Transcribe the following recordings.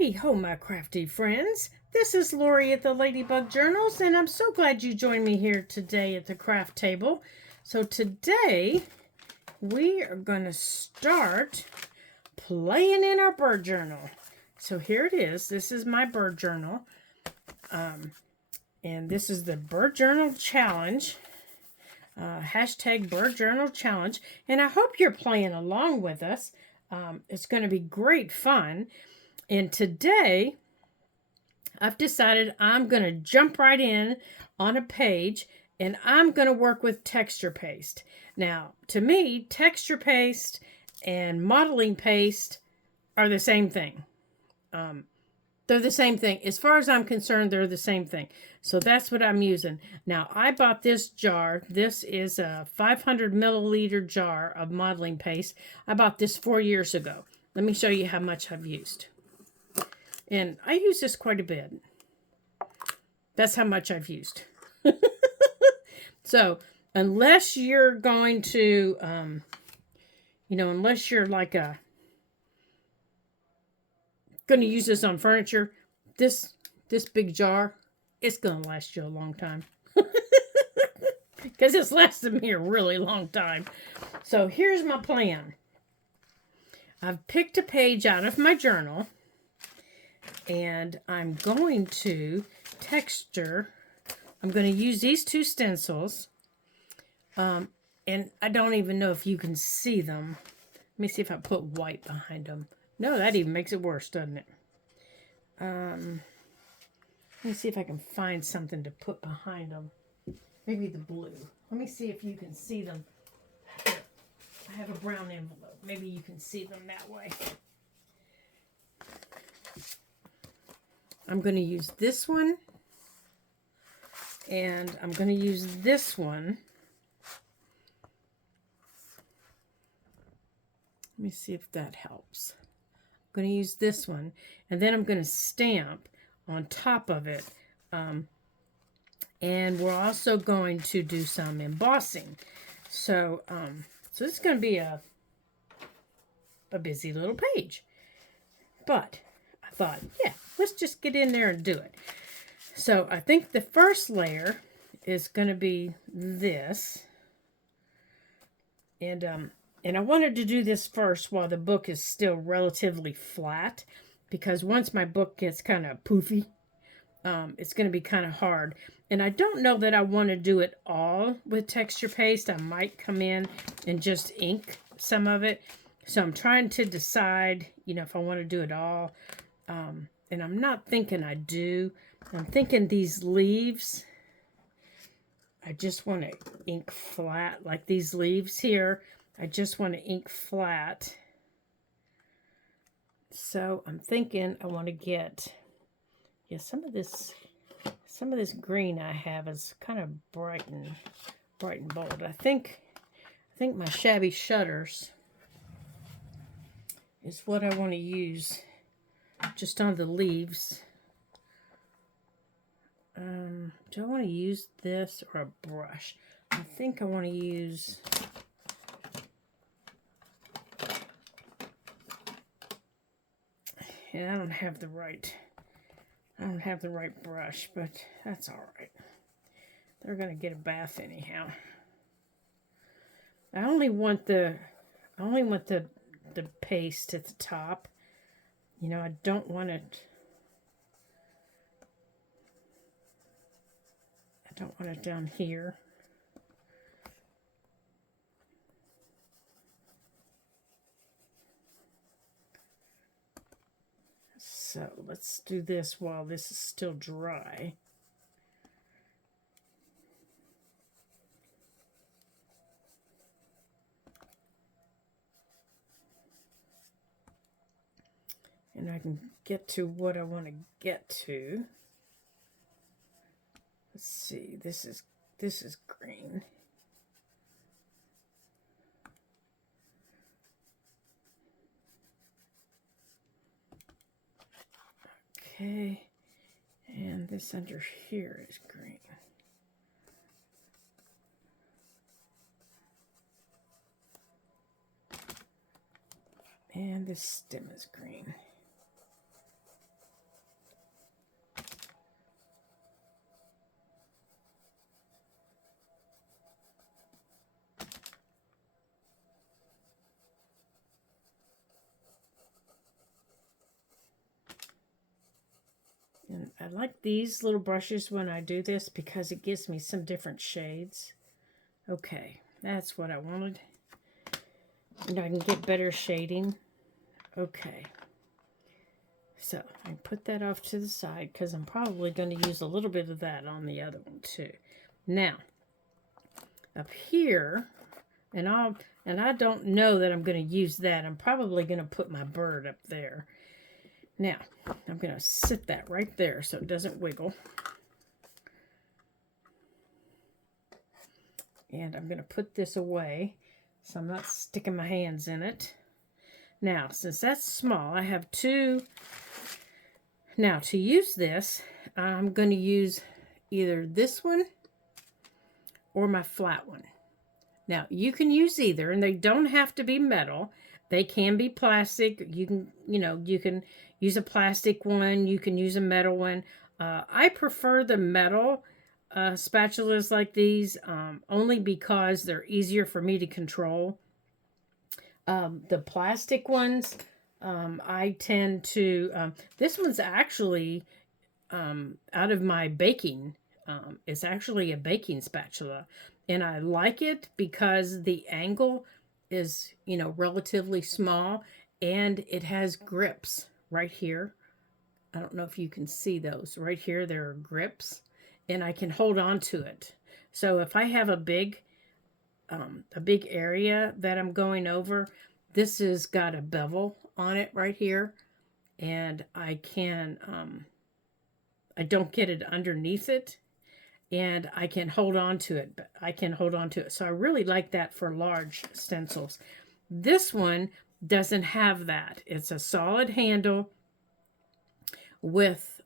Howdy ho, my crafty friends. This is Lori at the Ladybug Journals, and I'm so glad you joined me here today at the craft table. So today, we are going to start playing in our bird journal. So here it is. This is my bird journal. And this is the Bird Journal Challenge. Hashtag Bird Journal Challenge. And I hope you're playing along with us. It's going to be great fun. And today, I've decided I'm going to jump right in on a page and I'm going to work with texture paste. Now, to me, texture paste and modeling paste are the same thing. They're the same thing. As far as I'm concerned, they're the same thing. So that's what I'm using. Now, I bought this jar. This is a 500 milliliter jar of modeling paste. I bought this 4 years ago. Let me show you how much I've used. And I use this quite a bit. That's how much I've used. So, unless you're going to, unless you're like going to use this on furniture, this big jar, it's going to last you a long time. Because it's lasted me a really long time. So, here's my plan. I've picked a page out of my journal. And I'm going to texture. I'm going to use these two stencils. And I don't even know if you can see them. Let me see if I put white behind them. No, that even makes it worse, doesn't it? Let me see if I can find something to put behind them. Maybe the blue. Let me see if you can see them. Here, I have a brown envelope. Maybe you can see them that way. I'm going to use this one, and I'm going to use this one. Let me see if that helps. I'm going to use this one, and then I'm going to stamp on top of it. And we're also going to do some embossing. So, so this is going to be a busy little page. But I thought, yeah, let's just get in there and do it. So I think the first layer is going to be this. And I wanted to do this first while the book is still relatively flat. Because once my book gets kind of poofy, it's going to be kind of hard. And I don't know that I want to do it all with texture paste. I might come in and just ink some of it. So I'm trying to decide, if I want to do it all. And I'm not thinking I do. I'm thinking these leaves, I just want to ink flat, like these leaves here. I just want to ink flat. So I'm thinking I want to get, some of this green I have is kind of bright and bold. I think my shabby shutters is what I want to use. Just on the leaves. Do I want to use this or a brush? I think I want to use... And I don't have the right brush, but that's all right. They're going to get a bath anyhow. I only want the paste at the top. I don't want it. I don't want it down here. So let's do this while this is still dry. And I can get to what I want to get to. Let's see, this is green. Okay, and this under here is green. And this stem is green. I like these little brushes when I do this because it gives me some different shades. Okay, that's what I wanted. And I can get better shading. Okay. So I put that off to the side because I'm probably going to use a little bit of that on the other one too. Now, up here, and I don't know that I'm going to use that. I'm probably going to put my bird up there. Now, I'm going to sit that right there so it doesn't wiggle. And I'm going to put this away so I'm not sticking my hands in it. Now, since that's small, I have two. Now, to use this, I'm going to use either this one or my flat one. Now, you can use either, and they don't have to be metal. They can be plastic. You can use a plastic one. You can use a metal one. I prefer the metal spatulas like these only because they're easier for me to control. The plastic ones, I tend to, this one's actually out of my baking. It's actually a baking spatula. And I like it because the angle is, relatively small. And it has grips right here. I don't know if you can see those. Right here, there are grips. And I can hold on to it. So if I have a big area that I'm going over, this has got a bevel on it right here. And I can, I don't get it underneath it. And I can hold on to it. So I really like that for large stencils. This one doesn't have that. It's a solid handle with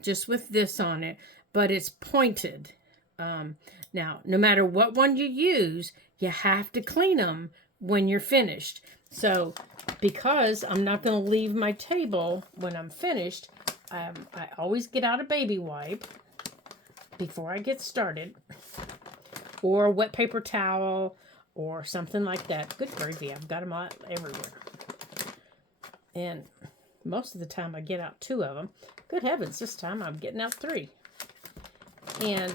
just with this on it, but it's pointed. Now, no matter what one you use, you have to clean them when you're finished. So because I'm not going to leave my table when I'm finished, I always get out a baby wipe before I get started, or a wet paper towel or something like that. Good gravy, I've got them all everywhere. And most of the time I get out 2 of them. Good heavens, this time I'm getting out 3. And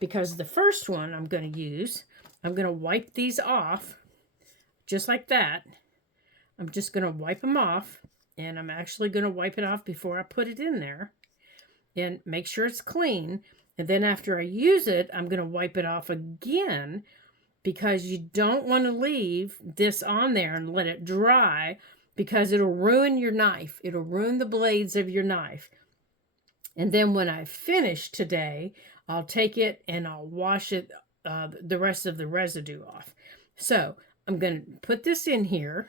because the first one I'm going to use, I'm going to wipe these off just like that. I'm just going to wipe them off, and I'm actually going to wipe it off before I put it in there and make sure it's clean. And then after I use it, I'm going to wipe it off again, because you don't want to leave this on there and let it dry, because it'll ruin your knife. It'll ruin the blades of your knife. And then when I finish today, I'll take it and I'll wash it, the rest of the residue off. So I'm going to put this in here.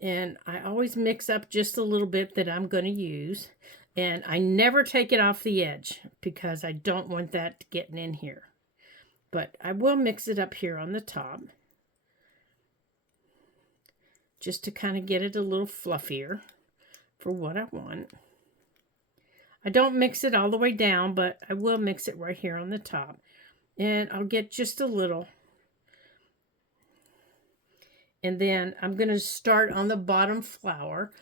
And I always mix up just a little bit that I'm going to use. And I never take it off the edge because I don't want that getting in here. But I will mix it up here on the top, just to kind of get it a little fluffier for what I want. I don't mix it all the way down, but I will mix it right here on the top. And I'll get just a little. And then I'm going to start on the bottom flower.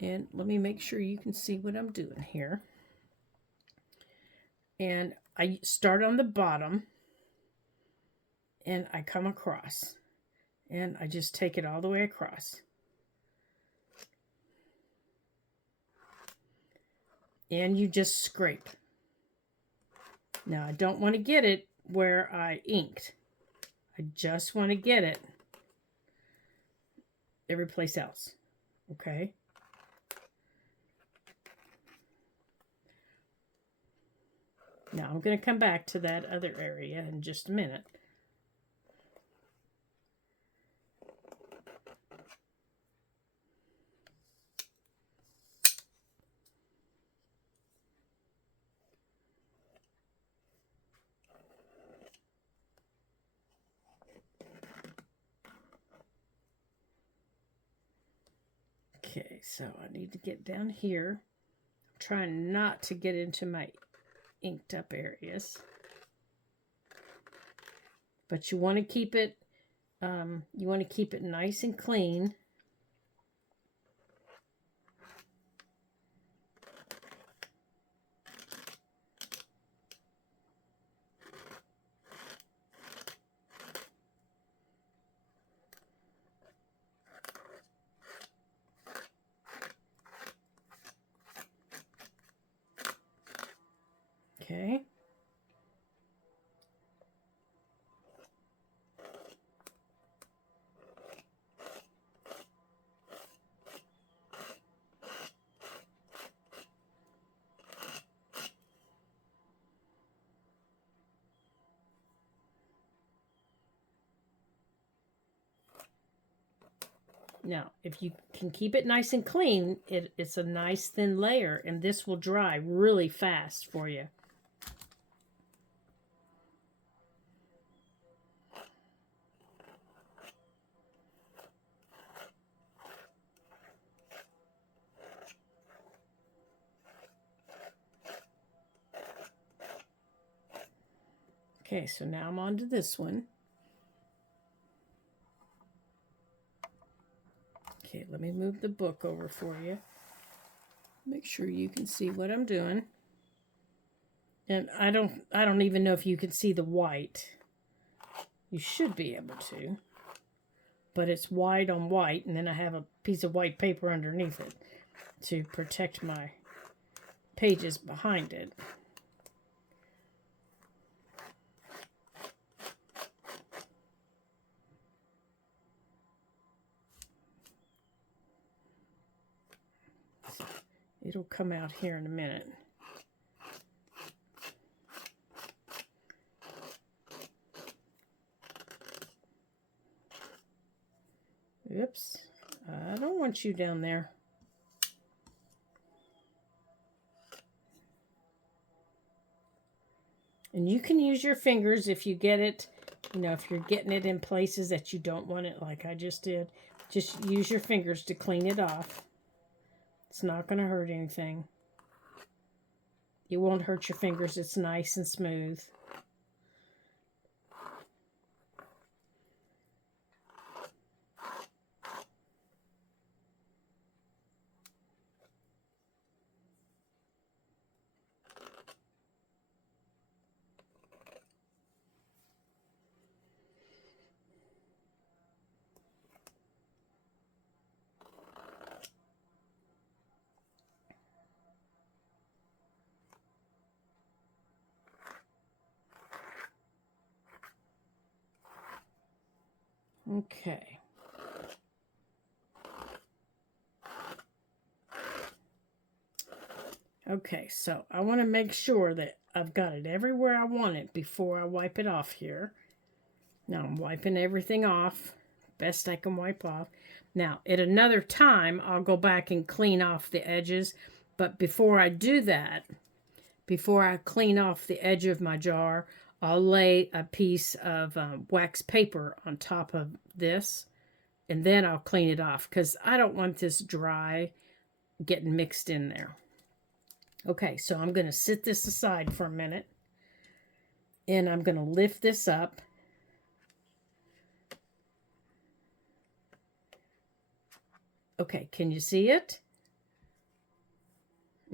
And let me make sure you can see what I'm doing here. And I start on the bottom. And I come across. And I just take it all the way across. And you just scrape. Now, I don't want to get it where I inked. I just want to get it every place else. Okay? Now, I'm going to come back to that other area in just a minute. Okay, so I need to get down here. I'm trying not to get into my inked up areas. But you want to keep it nice and clean. Okay. Now, if you can keep it nice and clean, it's a nice thin layer, and this will dry really fast for you. Okay, so now I'm on to this one. Okay, let me move the book over for you. Make sure you can see what I'm doing. And I don't even know if you can see the white. You should be able to. But it's white on white, and then I have a piece of white paper underneath it to protect my pages behind it. So it'll come out here in a minute. Oops, I don't want you down there. And you can use your fingers if you get it, if you're getting it in places that you don't want it, like I just did. Just use your fingers to clean it off. It's not going to hurt anything. It won't hurt your fingers. It's nice and smooth. Okay. Okay, so I want to make sure that I've got it everywhere I want it before I wipe it off here. Now I'm wiping everything off, best I can wipe off. Now, at another time, I'll go back and clean off the edges. But before I do that, before I clean off the edge of my jar, I'll lay a piece of wax paper on top of this. And then I'll clean it off because I don't want this dry getting mixed in there. Okay, so I'm going to sit this aside for a minute. And I'm going to lift this up. Okay, can you see it?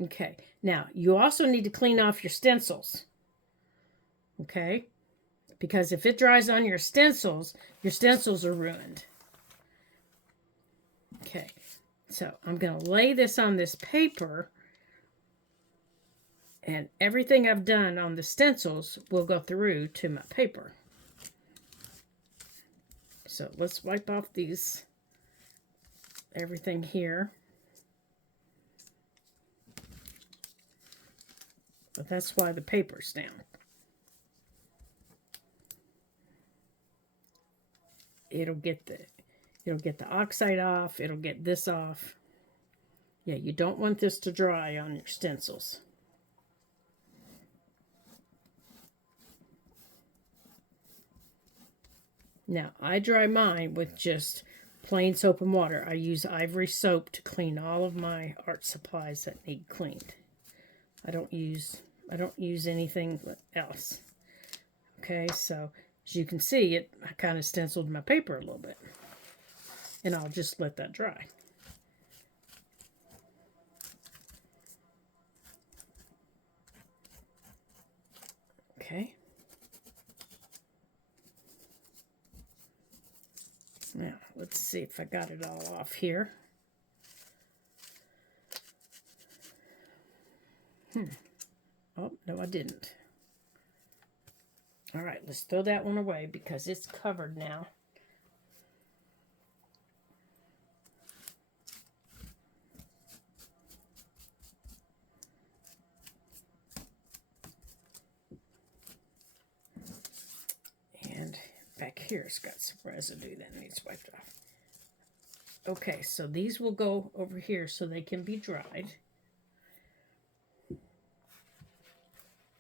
Okay, now you also need to clean off your stencils. Okay, because if it dries on your stencils are ruined. Okay, so I'm going to lay this on this paper. And everything I've done on the stencils will go through to my paper. So let's wipe off everything here. But that's why the paper's down. It'll get the oxide off. It'll get this off. Yeah, you don't want this to dry on your stencils. Now, I dry mine with just plain soap and water. I use Ivory soap to clean all of my art supplies that need cleaned. I don't use anything else. Okay, so as you can see, I kind of stenciled my paper a little bit. And I'll just let that dry. Okay. Now, let's see if I got it all off here. Oh, no, I didn't. All right, let's throw that one away because it's covered now. And back here, it's got some residue that needs wiped off. Okay, so these will go over here so they can be dried.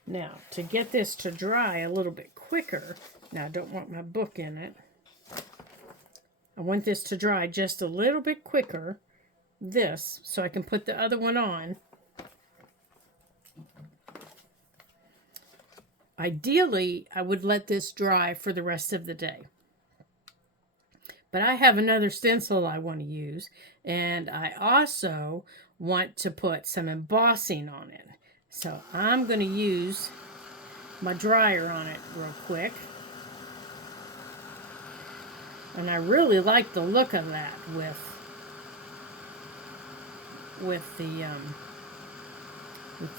Now, to get this to dry a little bit quicker, now I don't want my book in it. I want this to dry just a little bit quicker, this, so I can put the other one on. Ideally, I would let this dry for the rest of the day. But I have another stencil I want to use, and I also want to put some embossing on it. So I'm going to use my dryer on it real quick. And I really like the look of that with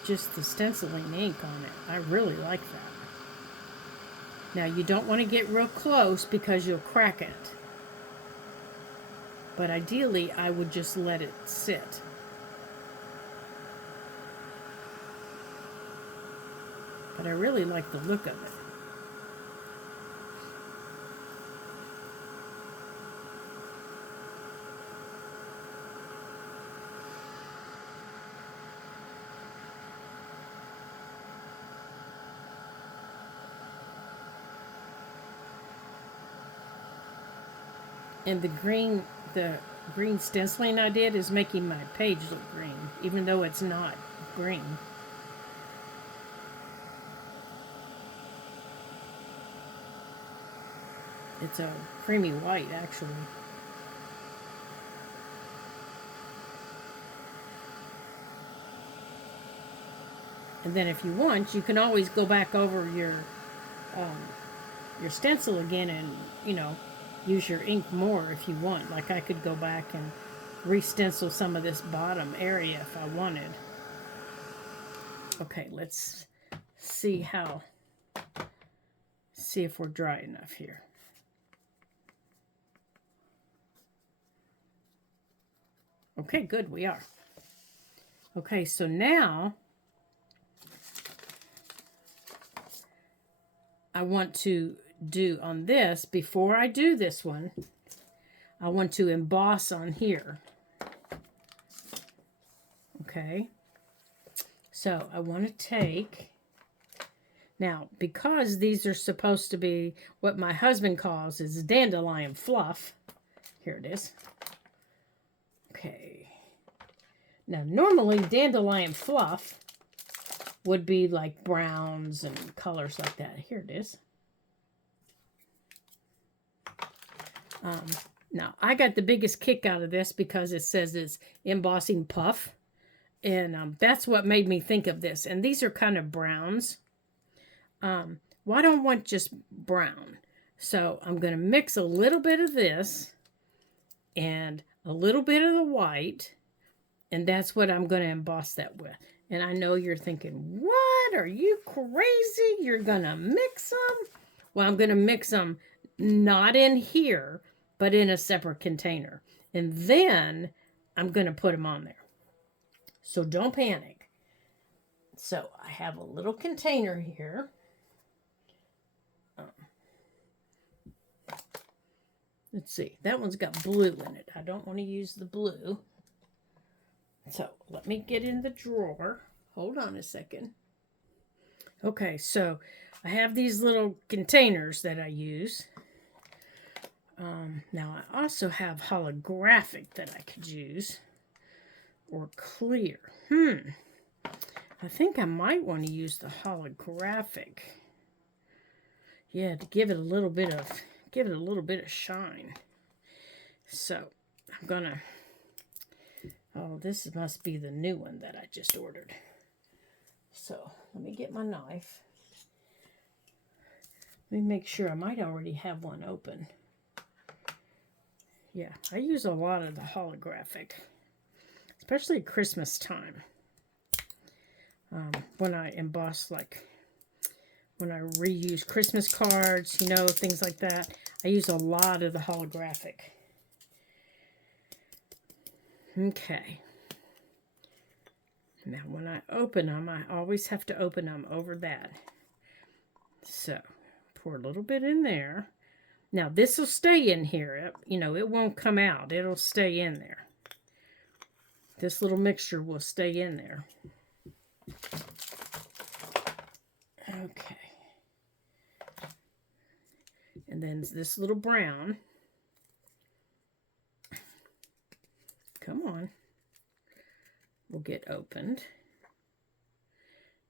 just the stenciling ink on it. I really like that. Now you don't want to get real close because you'll crack it. But ideally I would just let it sit. But I really like the look of it. And the green stenciling I did is making my page look green, even though it's not green. It's a creamy white, actually. And then if you want, you can always go back over your stencil again and, you know, use your ink more if you want. Like I could go back and re-stencil some of this bottom area if I wanted. Okay, let's see if we're dry enough here. Okay, good, we are. Okay, so now I want to do on this, before I do this one, I want to emboss on here. Okay, so I want to take, now because these are supposed to be what my husband calls is dandelion fluff, here it is. Okay, now normally dandelion fluff would be like browns and colors like that. Here it is. Now, I got the biggest kick out of this because it says it's embossing puff. And that's what made me think of this. And these are kind of browns. Well, I don't want just brown. So I'm going to mix a little bit of this and a little bit of the white. And that's what I'm going to emboss that with. And I know you're thinking, what? Are you crazy? You're going to mix them? Well, I'm going to mix them not in here, but in a separate container. And then I'm going to put them on there. So don't panic. So I have a little container here. Let's see. That one's got blue in it. I don't want to use the blue. So let me get in the drawer. Hold on a second. Okay, so I have these little containers that I use. Now I also have holographic that I could use. Or clear. I think I might want to use the holographic. Yeah, to give it a little bit of shine. So I'm gonna, oh, this must be the new one that I just ordered. So let me get my knife. Let me make sure. I might already have one open. Yeah, I use a lot of the holographic, especially at Christmas time. when I emboss, like when I reuse Christmas cards, you know, things like that. I use a lot of the holographic. Okay. Now, when I open them, I always have to open them over that. So, pour a little bit in there. Now, this will stay in here. You know, it won't come out. It'll stay in there. This little mixture will stay in there. Okay. And then this little brown. Come on. Will get opened.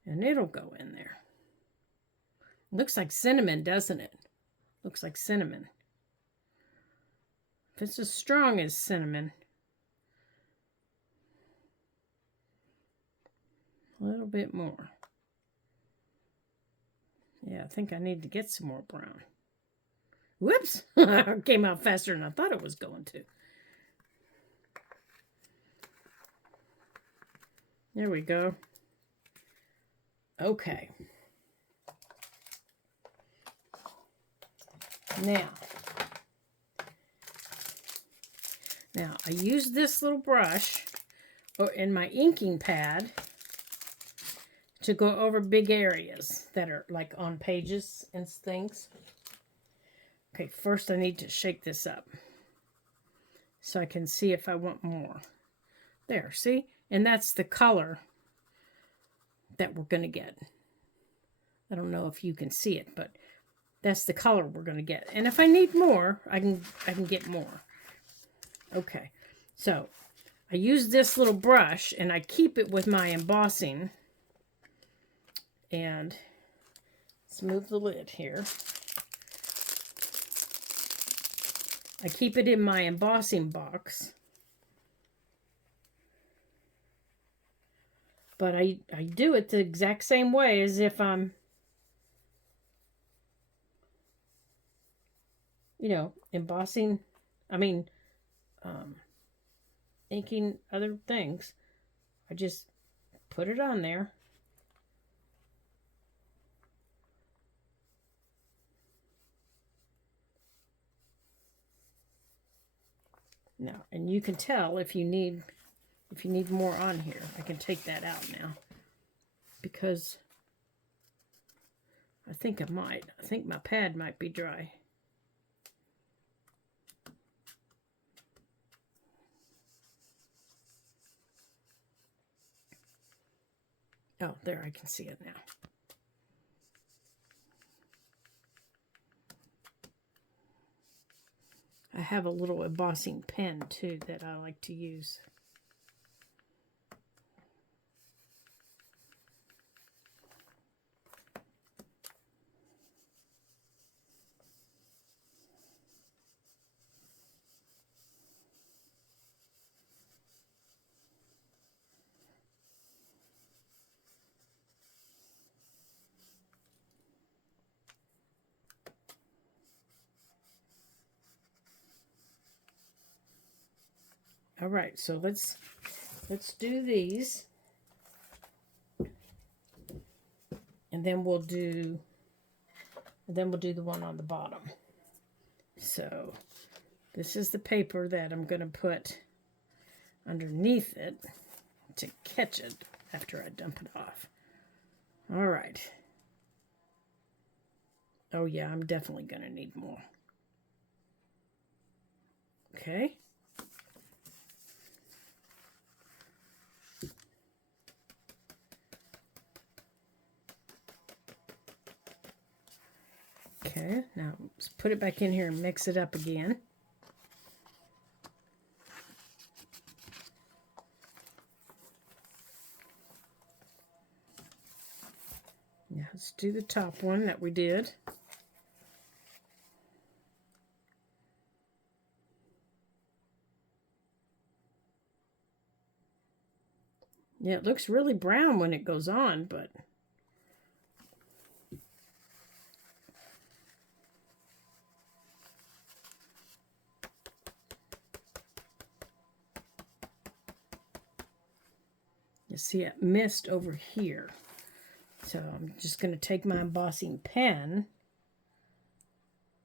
And it'll go in there. Looks like cinnamon, doesn't it? Looks like cinnamon. If it's as strong as cinnamon. A little bit more. Yeah, I think I need to get some more brown. Whoops! It came out faster than I thought it was going to. There we go. Okay. Now I use this little brush in my inking pad to go over big areas that are like on pages and things. Okay, first I need to shake this up so I can see if I want more. There, see? And that's the color that we're going to get. I don't know if you can see it, but that's the color we're going to get. And if I need more, I can get more. Okay, so I use this little brush and I keep it with my embossing. And let's move the lid here. I keep it in my embossing box. But I do it the exact same way as if I'm, you know, embossing, inking other things. I just put it on there. Now, and you can tell if you need more on here. I can take that out now because I think I might. I think my pad might be dry. Oh, there, I can see it now. I have a little embossing pen too that I like to use. All right, so let's do these, and then we'll do the one on the bottom. So this is the paper that I'm going to put underneath it to catch it after I dump it off. All right. Oh yeah, I'm definitely going to need more. Okay. Okay, now let's put it back in here and mix it up again. Now let's do the top one that we did. Yeah, it looks really brown when it goes on, but see it missed over here. So I'm just going to take my embossing pen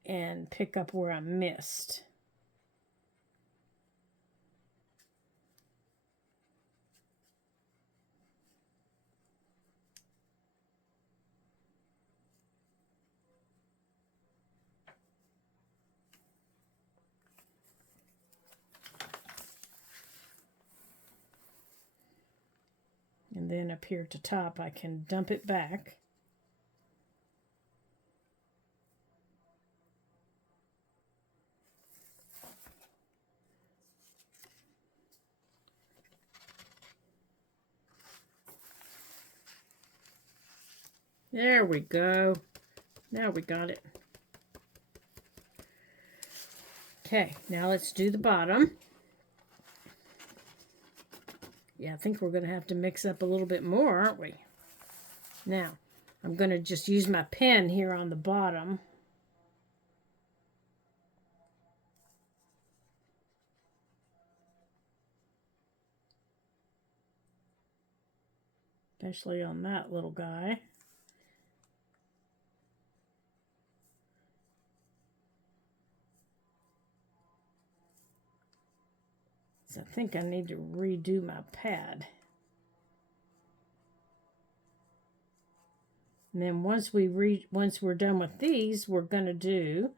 and pick up where I missed. And then up here at the top, I can dump it back. There we go. Now we got it. Okay, now let's do the bottom. Yeah, I think we're going to have to mix up a little bit more, aren't we? Now, I'm going to just use my pen here on the bottom. Especially on that little guy. So I think I need to redo my pad. And then once we're done with these, we're going to do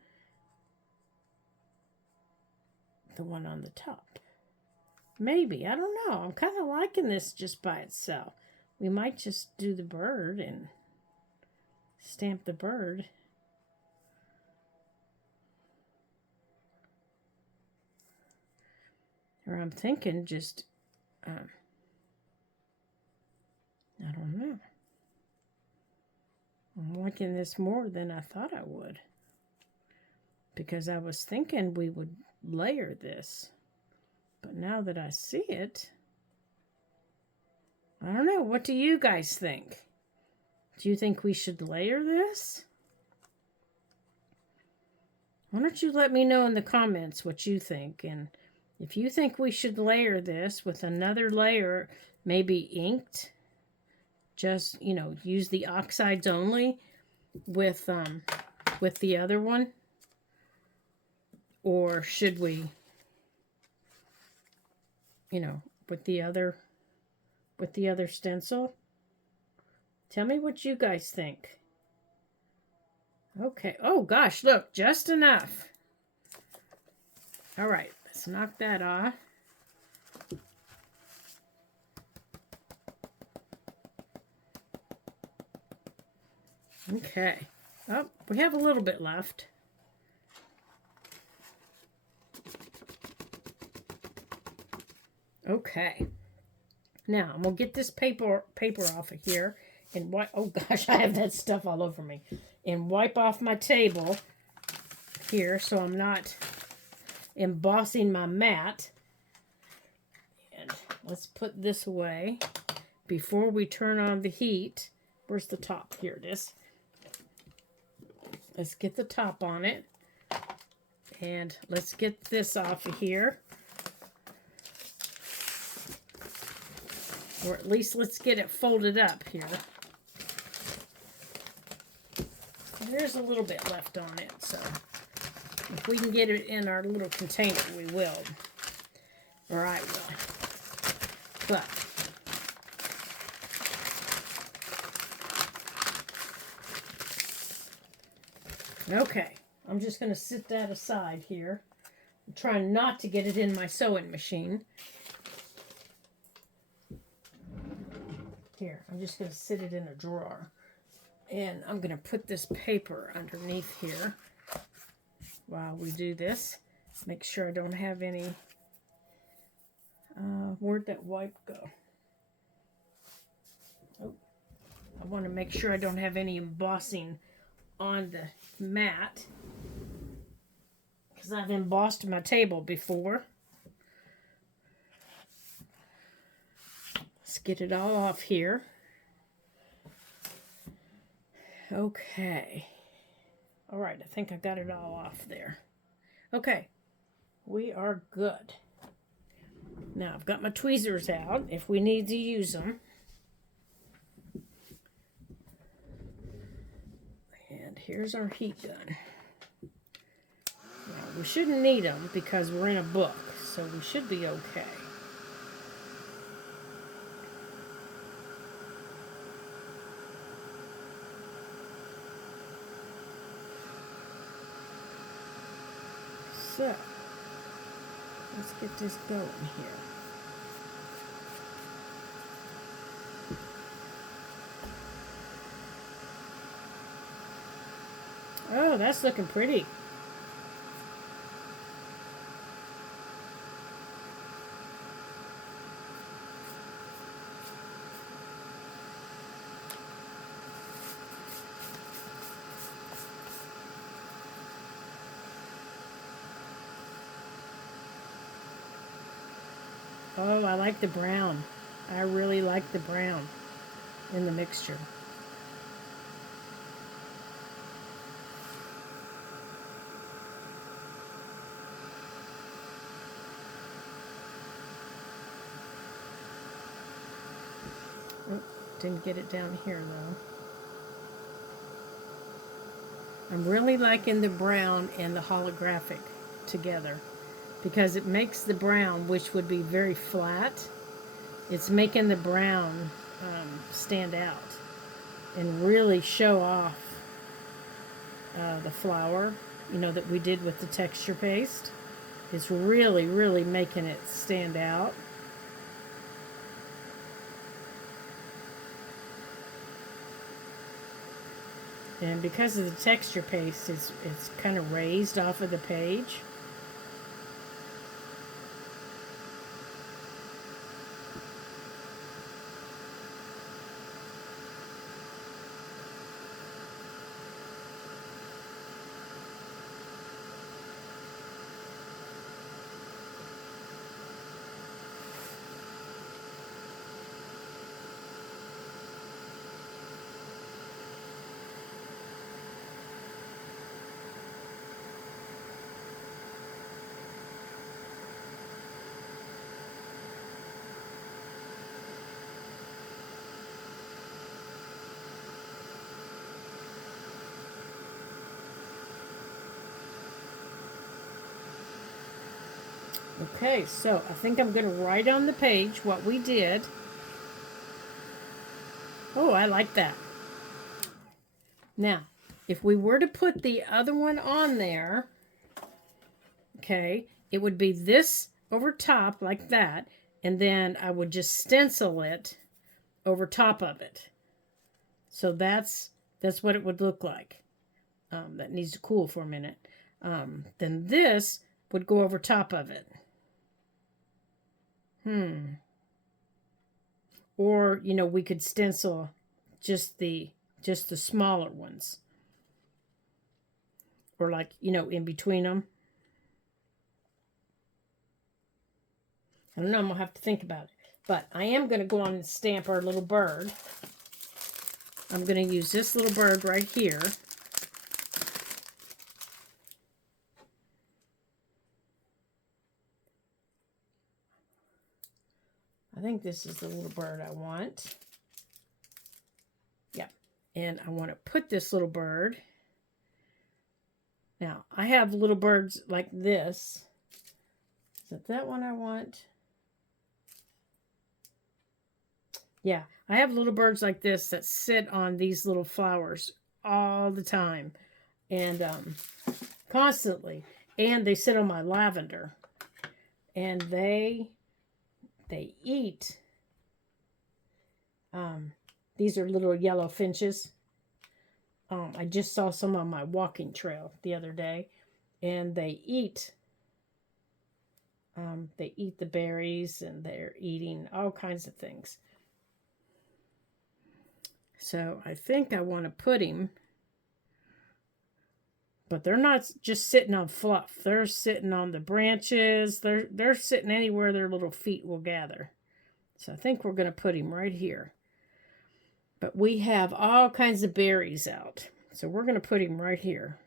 the one on the top. Maybe, I don't know. I'm kind of liking this just by itself. We might just do the bird and stamp the bird. Or I'm thinking just, I don't know. I'm liking this more than I thought I would. Because I was thinking we would layer this. But now that I see it, I don't know. What do you guys think? Do you think we should layer this? Why don't you let me know in the comments what you think? And if you think we should layer this with another layer, maybe inked, just, you know, use the oxides only with the other one, or should we, you know, with the other stencil? Tell me what you guys think. Okay. Oh gosh, look, just enough. All right. Let's knock that off. Okay. Oh, we have a little bit left. Okay. Now, I'm going to get this paper off of here and wipe. Oh gosh, I have that stuff all over me. And wipe off my table here so I'm not embossing my mat. And let's put this away before we turn on the heat. Where's the top? Here it is. Let's get the top on it. And let's get this off of here. Or at least let's get it folded up here. There's a little bit left on it, so if we can get it in our little container, we will. Or I will. But okay, I'm just going to sit that aside here. I'm trying not to get it in my sewing machine. Here, I'm just going to sit it in a drawer. And I'm going to put this paper underneath here while we do this. Make sure I don't have any... where'd that wipe go? Oh, I want to make sure I don't have any embossing on the mat, because I've embossed my table before. Let's get it all off here. Okay. All right, I think I got it all off there. Okay, we are good. Now I've got my tweezers out if we need to use them. And here's our heat gun. Now we shouldn't need them because we're in a book, so we should be okay. So, let's get this going here. Oh, that's looking pretty. Oh, I like the brown. I really like the brown in the mixture. Oh, didn't get it down here though. I'm really liking the brown and the holographic together because it makes the brown, which would be very flat, it's making the brown stand out and really show off the flower, you know, that we did with the texture paste. It's really, really making it stand out. And because of the texture paste, it's kind of raised off of the page. Okay, so I think I'm going to write on the page what we did. Oh, I like that. Now, if we were to put the other one on there, okay, it would be this over top like that, and then I would just stencil it over top of it. So that's what it would look like. That needs to cool for a minute. Then this would go over top of it. Or, you know, we could stencil just the smaller ones. Or like, you know, in between them. I don't know, I'm going to have to think about it. But I am going to go on and stamp our little bird. I'm going to use this little bird right here. I think this is the little bird I want. Yep. And I want to put this little bird. Now, I have little birds like this. Is it that one I want? Yeah, I have little birds like this that sit on these little flowers all the time. And constantly. And they sit on my lavender. And they eat. These are little yellow finches. I just saw some on my walking trail the other day, and they eat the berries, and they're eating all kinds of things. So I think I want to put him, but they're not just sitting on fluff. They're sitting on the branches. They're sitting anywhere their little feet will gather. So I think we're going to put him right here. But we have all kinds of berries out. So we're going to put him right here.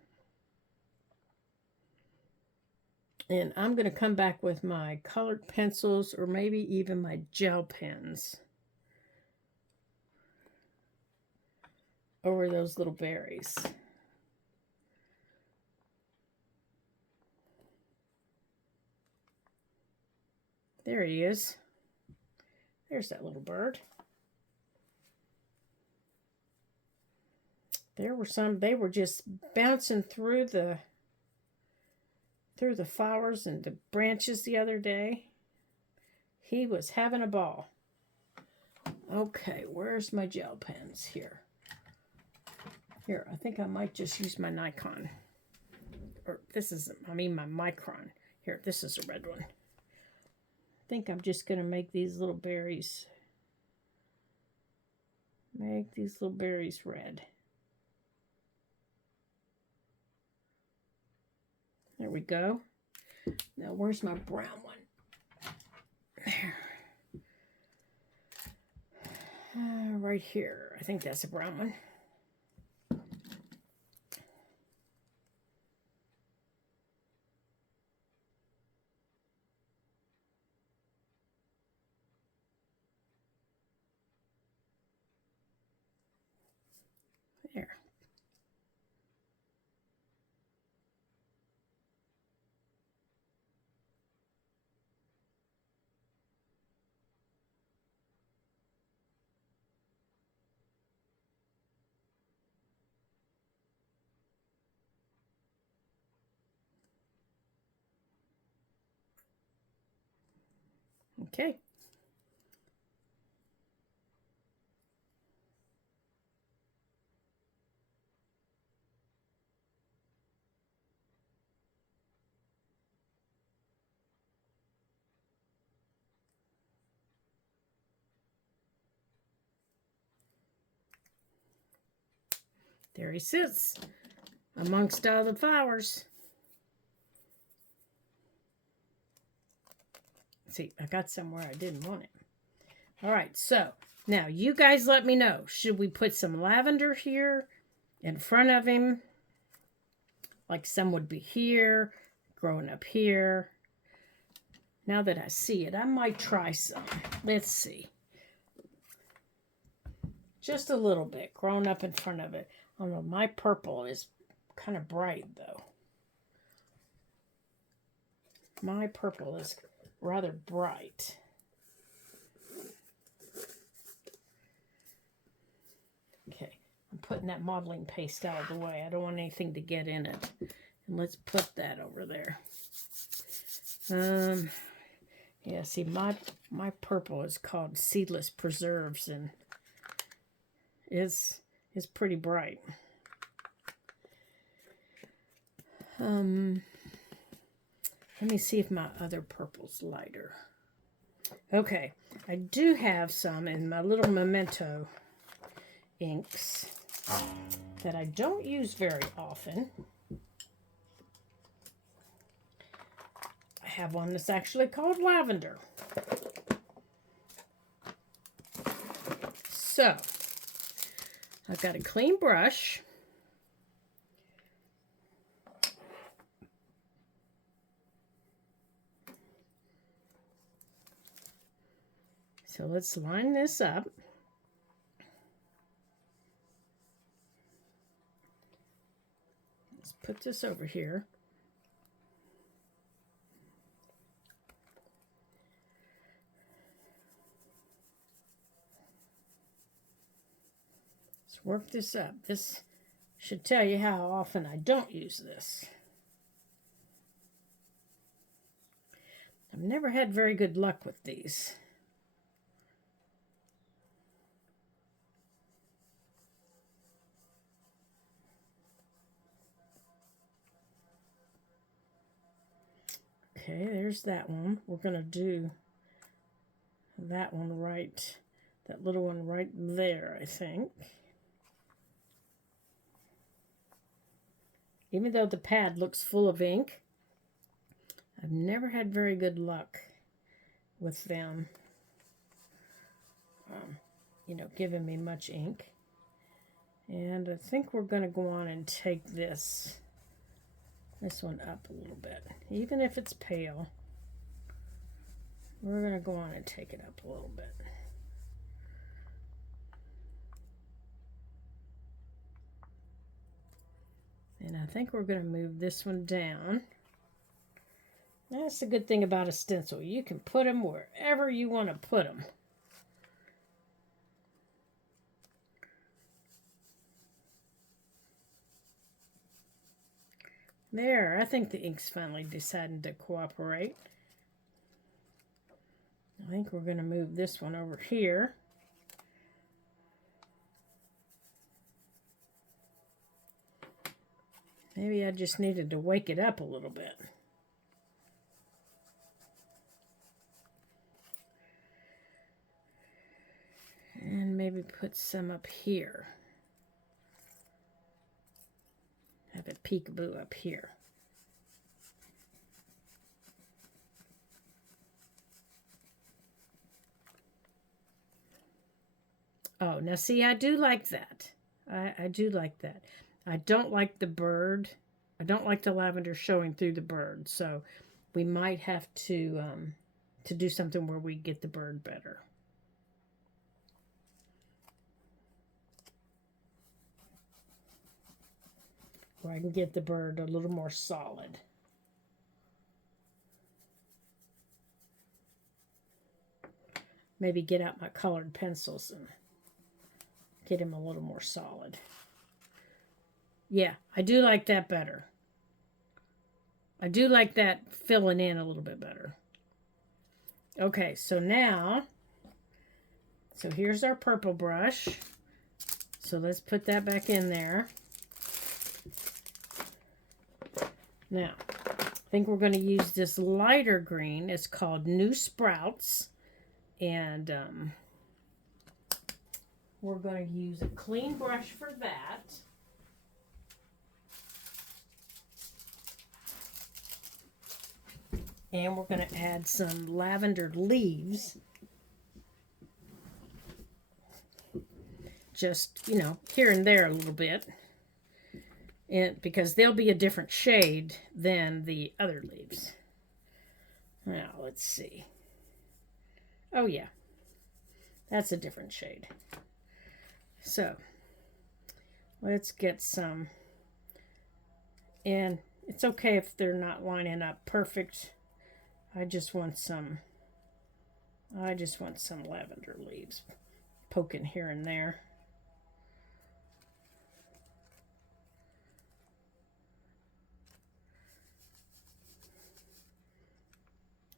And I'm going to come back with my colored pencils or maybe even my gel pens over those little berries. There he is. There's that little bird. There were some, they were just bouncing through the flowers and the branches the other day. He was having a ball. Okay, where's my gel pens? Here. Here, I think I might just use my Nikon. Or this is, I mean my Micron. Here, this is a red one. I think I'm just going to make these little berries. Make these little berries red. There we go. Now, where's my brown one? There. Right here. I think that's a brown one. There. Okay. There he sits amongst all the flowers. See, I got somewhere I didn't want it. All right, so now you guys let me know. Should we put some lavender here in front of him? Like some would be here, growing up here. Now that I see it, I might try some. Let's see. Just a little bit, growing up in front of it. I don't know, my purple is kind of bright, though. My purple is rather bright. Okay, I'm putting that modeling paste out of the way. I don't want anything to get in it. And let's put that over there. Yeah, see, my purple is called Seedless Preserves, and is pretty bright. Let me see if my other purple's lighter. Okay, I do have some in my little Memento inks that I don't use very often. I have one that's actually called Lavender. So, I've got a clean brush. So let's line this up. Let's put this over here. Let's work this up. This should tell you how often I don't use this. I've never had very good luck with these. Okay, there's that one. We're going to do that one right, that little one right there, I think. Even though the pad looks full of ink, I've never had very good luck with them, you know, giving me much ink. And I think we're going to go on and take this this one up a little bit. Even if it's pale, we're going to go on and take it up a little bit. And I think we're going to move this one down. That's the good thing about a stencil. You can put them wherever you want to put them. There, I think the ink's finally deciding to cooperate. I think we're going to move this one over here. Maybe I just needed to wake it up a little bit. And maybe put some up here. Have it peekaboo up here. Oh, now see, I do like that. I do like that. I don't like the bird. I don't like the lavender showing through the bird. So we might have to do something where we get the bird better. Where I can get the bird a little more solid. Maybe get out my colored pencils and get him a little more solid. Yeah, I do like that better. I do like that filling in a little bit better. Okay, so now, so here's our purple brush. So let's put that back in there. Now, I think we're going to use this lighter green. It's called New Sprouts. And we're going to use a clean brush for that. And we're going to add some lavender leaves. Just, you know, here and there a little bit. And because they'll be a different shade than the other leaves. Now, let's see. Oh, yeah. That's a different shade. So, let's get some. And it's okay if they're not lining up perfect. I just want some lavender leaves poking here and there.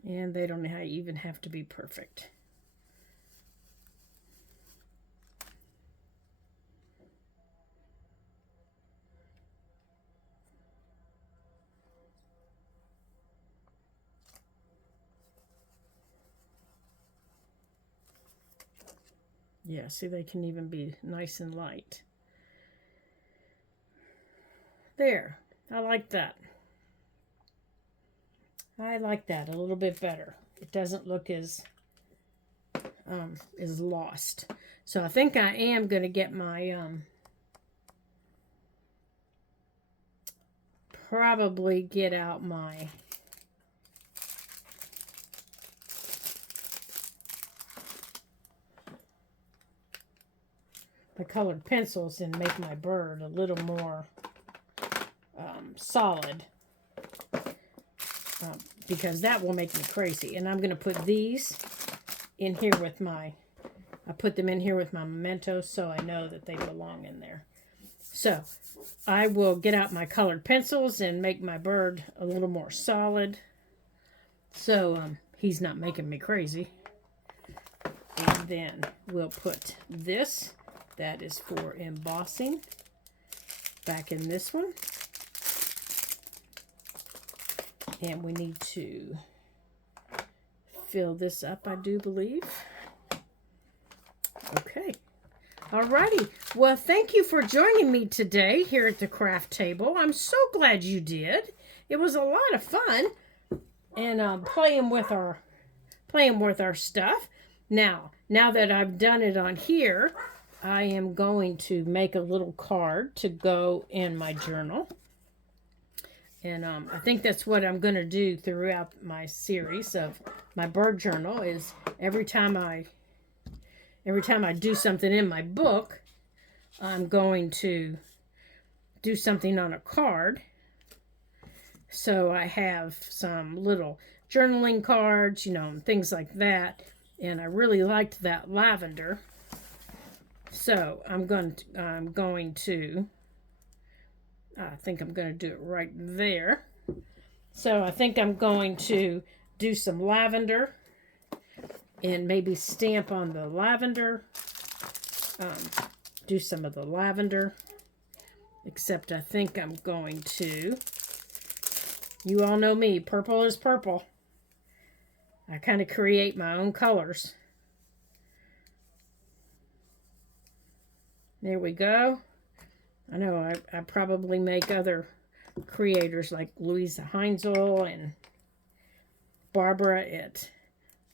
And they don't even have to be perfect. Yeah, see, they can even be nice and light. There, I like that. I like that a little bit better. It doesn't look as lost. So I think I am going to get my probably get out my colored pencils and make my bird a little more solid. Because that will make me crazy. And I'm going to put these in here with I put them in here with my mementos so I know that they belong in there. So I will get out my colored pencils and make my bird a little more solid. So he's not making me crazy. And then we'll put this, that is for embossing, back in this one. And we need to fill this up, I do believe. Okay. Alrighty. Well, thank you for joining me today here at the craft table. I'm so glad you did. It was a lot of fun. And playing with our stuff. Now that I've done it on here, I am going to make a little card to go in my journal. And I think that's what I'm going to do throughout my series of my bird journal is every time I do something in my book, I'm going to do something on a card. So I have some little journaling cards, you know, things like that. And I really liked that lavender. So I'm going to I think I'm going to do it right there. So I think I'm going to do some lavender and maybe stamp on the lavender. Do some of the lavender. Except I think I'm going to, you all know me, purple is purple. I kind of create my own colors. There we go. I know I probably make other creators like Louisa Heinzel and Barbara at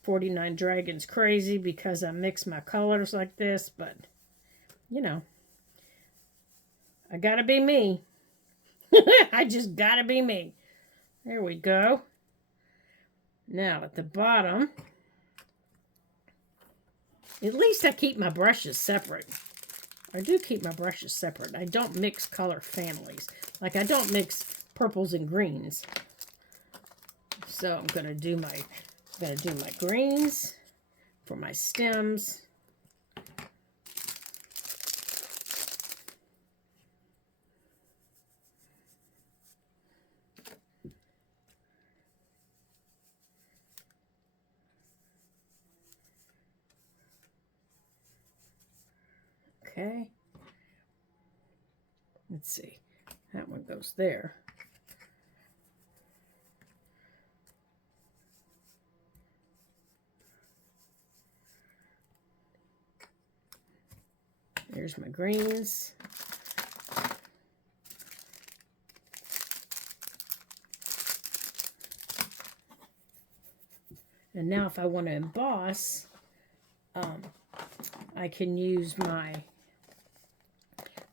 49 Dragons crazy because I mix my colors like this, but you know, I gotta be me. I just gotta be me. There we go. Now at the bottom, at least I keep my brushes separate. I do keep my brushes separate. I don't mix color families. Like I don't mix purples and greens. So I'm gonna do my greens for my stems. Okay. Let's see. That one goes there. There's my greens. And now if I want to emboss, I can use my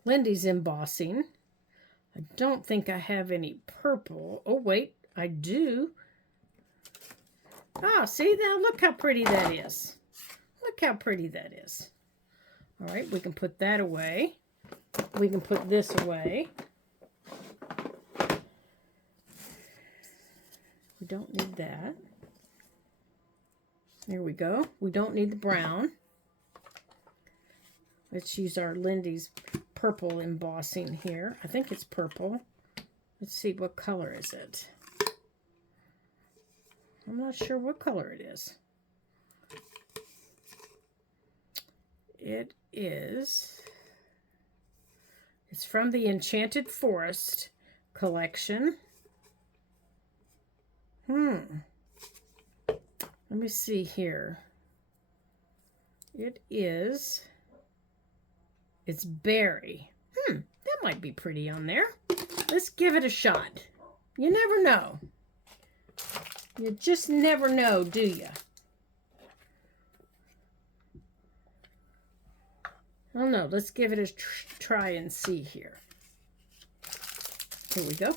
Lindy's embossing. I don't think I have any purple. Oh, wait, I do. Ah, see now, look how pretty that is. Look how pretty that is. All right, we can put that away. We can put this away. We don't need that. There we go. We don't need the brown. Let's use our Lindy's purple embossing here. I think it's purple. Let's see, what color is it? I'm not sure what color it is. It is, it's from the Enchanted Forest collection. Let me see here. It is, it's berry. That might be pretty on there. Let's give it a shot. You never know. You just never know, do you? I don't know. Let's give it a try and see here. Here we go.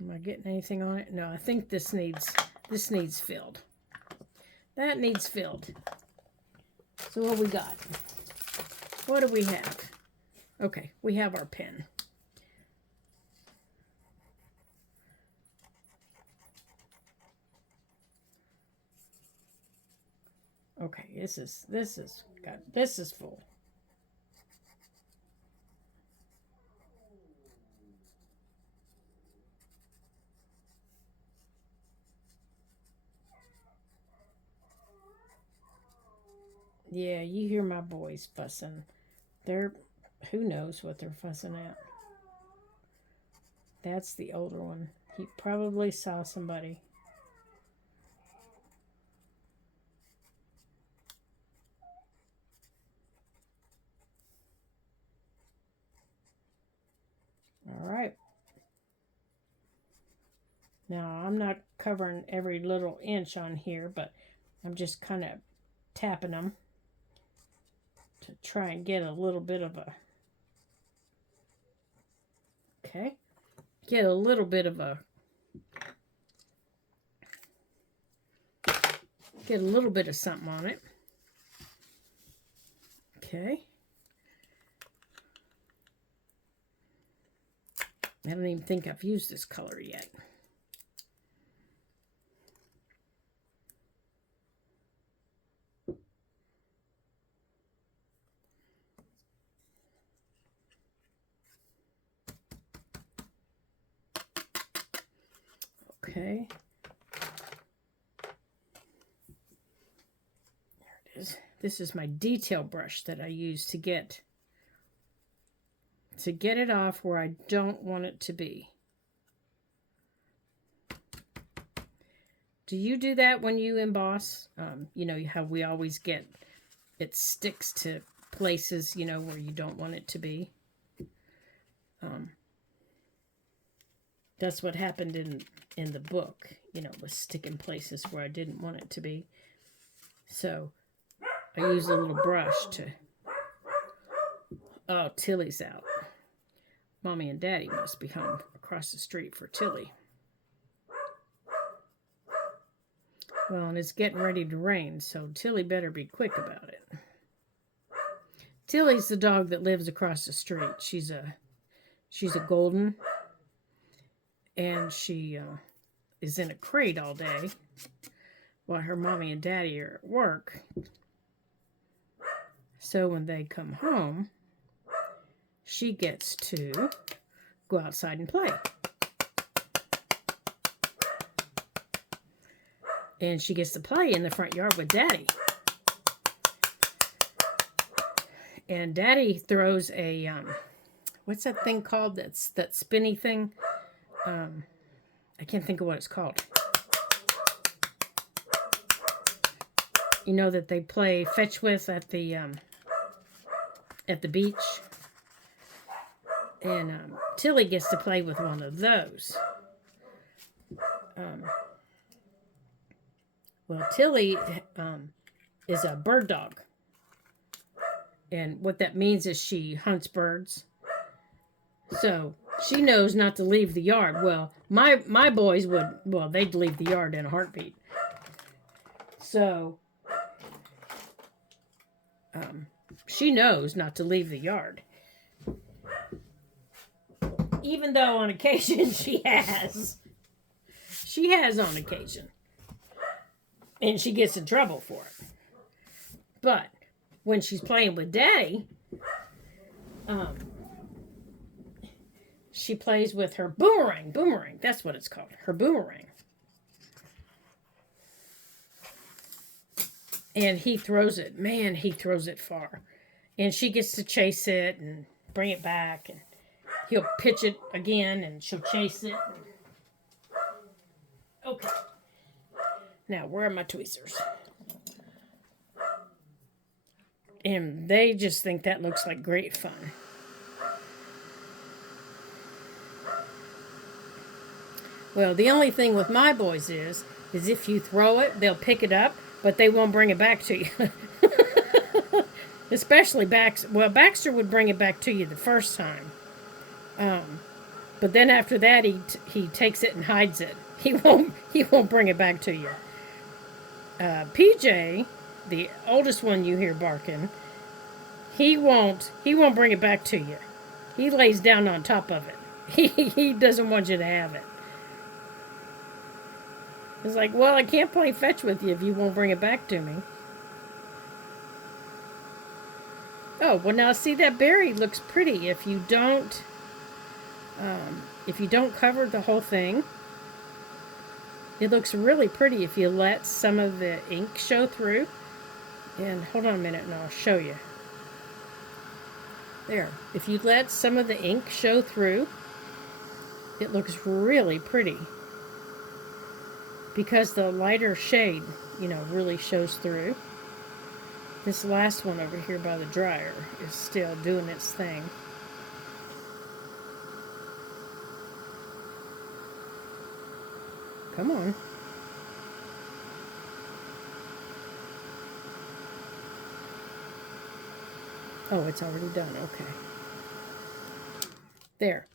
Am I getting anything on it? No, I think this needs filled. That needs filled. So what we got? What do we have? Okay, we have our pen. Okay, this is full. Yeah, you hear my boys fussing. Who knows what they're fussing at. That's the older one. He probably saw somebody. All right. Now, I'm not covering every little inch on here, but I'm just kind of tapping them to try and get a little bit of a, okay, get a little bit of a, get a little bit of something on it. Okay. I don't even think I've used this color yet. Okay. There it is. This is my detail brush that I use to get it off where I don't want it to be. Do you do that when you emboss? You know how we always get, it sticks to places, you know, where you don't want it to be. That's what happened in the book, you know, was sticking places where I didn't want it to be. So I use a little brush to, oh, Tilly's out. Mommy and Daddy must be home across the street for Tilly. Well, and it's getting ready to rain, so Tilly better be quick about it. Tilly's the dog that lives across the street. She's a golden, and she is in a crate all day while her mommy and daddy are at work. So when they come home, she gets to go outside and play. And she gets to play in the front yard with Daddy. And Daddy throws a, what's that thing called? That's that spinny thing. I can't think of what it's called. You know, that they play fetch with at the beach. And Tilly gets to play with one of those. Well, Tilly is a bird dog. And what that means is she hunts birds. So she knows not to leave the yard. Well, my boys would, well, they'd leave the yard in a heartbeat. So she knows not to leave the yard. Even though on occasion she has. She has on occasion. And she gets in trouble for it. But when she's playing with Daddy, she plays with her boomerang. Boomerang, that's what it's called. Her boomerang. And he throws it. Man, he throws it far. And she gets to chase it and bring it back. And he'll pitch it again and she'll chase it. Okay. Now, where are my tweezers? And they just think that looks like great fun. Well, the only thing with my boys is if you throw it, they'll pick it up, but they won't bring it back to you. Especially Baxter. Well, Baxter would bring it back to you the first time. But then after that, he takes it and hides it. He won't bring it back to you. PJ, the oldest one you hear barking, he won't bring it back to you. He lays down on top of it. He doesn't want you to have it. It's like, well, I can't play fetch with you if you won't bring it back to me. Oh, well, now see, that berry looks pretty if you don't cover the whole thing. It looks really pretty if you let some of the ink show through. And hold on a minute and I'll show you. There. If you let some of the ink show through, it looks really pretty. Because the lighter shade, you know, really shows through. This last one over here by the dryer is still doing its thing. Come on. Oh, it's already done. Okay. There.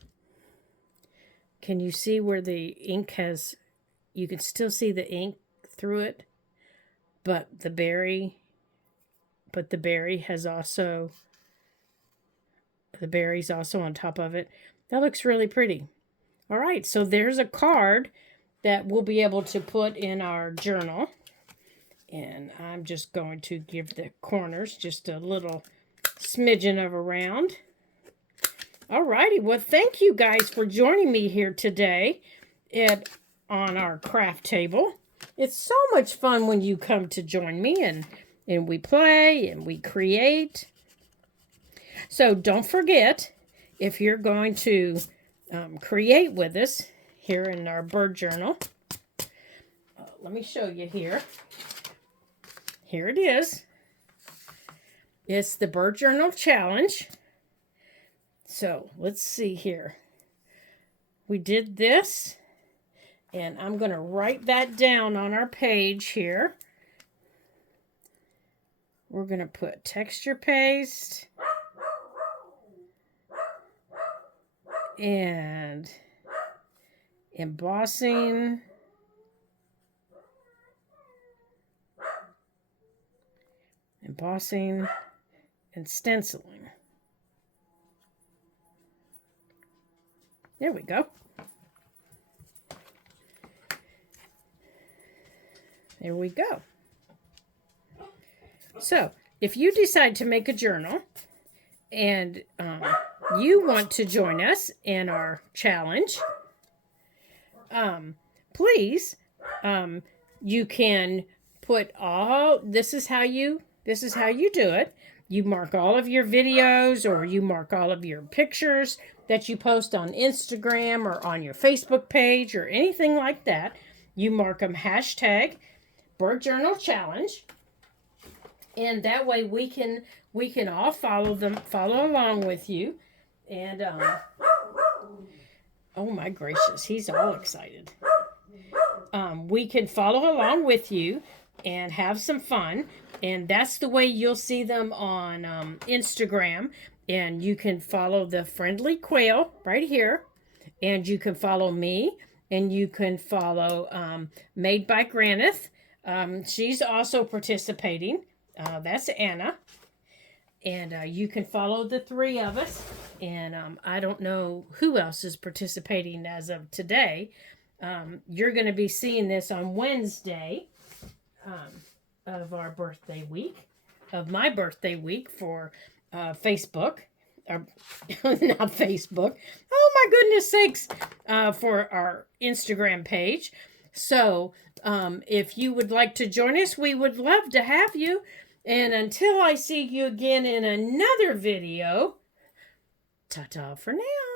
Can you see where the ink has... You can still see the ink through it, but the berry has also... The berry's also on top of it. That looks really pretty. All right, so there's a card that we'll be able to put in our journal. And I'm just going to give the corners just a little smidgen of a round. All righty, well, thank you guys for joining me here today on our craft table. It's so much fun when you come to join me and we play and we create. So don't forget, if you're going to create with us here in our bird journal, let me show you here. Here it is. It's the Bird Journal Challenge. So let's see here. We did this, and I'm going to write that down on our page here. We're going to put texture paste and embossing. Embossing and stenciling. There we go. There we go. So, if you decide to make a journal and you want to join us in our challenge, please, you can put all, this is how you do it. You mark all of your videos, or you mark all of your pictures that you post on Instagram or on your Facebook page or anything like that. You mark them hashtag Bird Journal Challenge. And that way we can all follow along with you. And oh my gracious, he's all excited. We can follow along with you and have some fun. And that's the way you'll see them on Instagram. And you can follow the Friendly Quail right here. And you can follow me. And you can follow MadebyGranath. She's also participating. That's Anna. And you can follow the three of us. And I don't know who else is participating as of today. You're going to be seeing this on Wednesday. Of our birthday week, of my birthday week for Facebook, or not Facebook, oh my goodness sakes, for our Instagram page. So if you would like to join us, we would love to have you. And until I see you again in another video, ta-ta for now.